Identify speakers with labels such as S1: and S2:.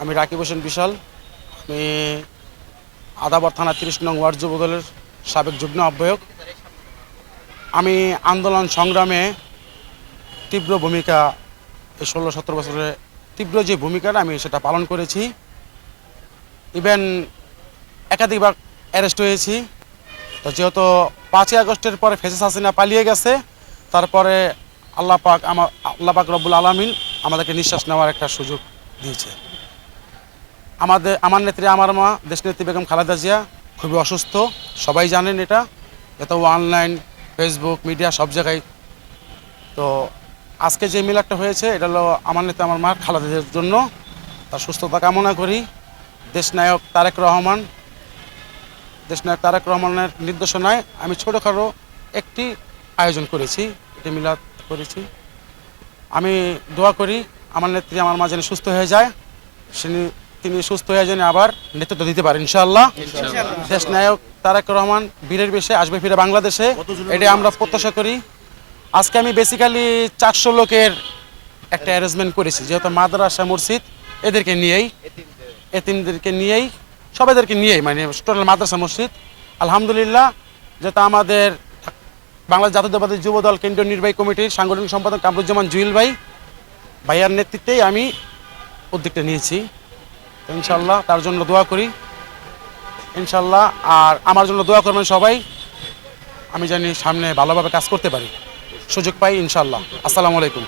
S1: আমি রাকিব হোসেন বিশাল। আমি আদাবর থানা তিরিশ নং ওয়ার্ড যুবদলের সাবেক যুগ্ম আহ্বায়ক। আমি আন্দোলন সংগ্রামে তীব্র ভূমিকা, এই ষোলো সতেরো বছরে তীব্র যে ভূমিকাটা আমি সেটা পালন করেছি। ইভেন একাধিকবার অ্যারেস্ট হয়েছি। তো যেহেতু পাঁচই আগস্টের পরে ফেসেস হাসিনা পালিয়ে গেছে, তারপরে আল্লাহ পাক আমার আল্লাহ পাক রব্বুল আলমিন আমাদেরকে নিঃশ্বাস নেওয়ার একটা সুযোগ দিয়েছে। আমাদের, আমার নেত্রী, আমার মা দেশনেত্রী বেগম খালেদা জিয়া, খুবই অসুস্থ। সবাই জানেন এটা। এত অনলাইন ফেসবুক মিডিয়া সব জায়গায়। তো আজকে যে মিলাদটা হয়েছে, এটা হলো আমার নেতা আমার মা খালেদা জিয়ার জন্য। তার সুস্থতা কামনা করি। দেশনায়ক তারেক রহমান দেশনায়ক তারেক রহমানের নির্দেশনায় আমি ছোটোখাটো একটি আয়োজন করেছি এটি মিলাদ করেছি। আমি দোয়া করি, আমার নেত্রী, আমার মা যেন সুস্থ হয়ে যায়। তিনি তিনি সুস্থ হয়ে যেন আবার নেতৃত্ব দিতে পারেন ইনশাআল্লাহ। দেশ নায়ক তারেক রহমান বীরের বেশে আসবে ফিরে বাংলাদেশে এটা আমরা প্রত্যাশা করি। আজকে আমি বেসিক্যালি চারশো লোকের একটা অ্যারেঞ্জমেন্ট করেছি যেহেতু মাদ্রাসা মসজিদ এদেরকে নিয়েই এতিমদেরকে নিয়েই সবাইদেরকে নিয়েই মানে টোটাল মাদ্রাসা মসজিদ। আলহামদুলিল্লাহ যেটা আমাদের বাংলাদেশ জাতীয়তাবাদী যুব দল কেন্দ্রীয় নির্বাহী কমিটির সাংগঠনিক সম্পাদক কামরুজ্জামান জুয়েল ভাই ভাইয়ার নেতৃত্বেই আমি উদ্যোগটা নিয়েছি। ইনশাল্লাহ তার জন্য দোয়া করি। ইনশাল্লাহ, আর আমার জন্য দোয়া করবেন সবাই। আমি জানি সামনে ভালোভাবে কাজ করতে পারি। সুযোগ পাই ইনশাল্লাহ। আসসালামু আলাইকুম।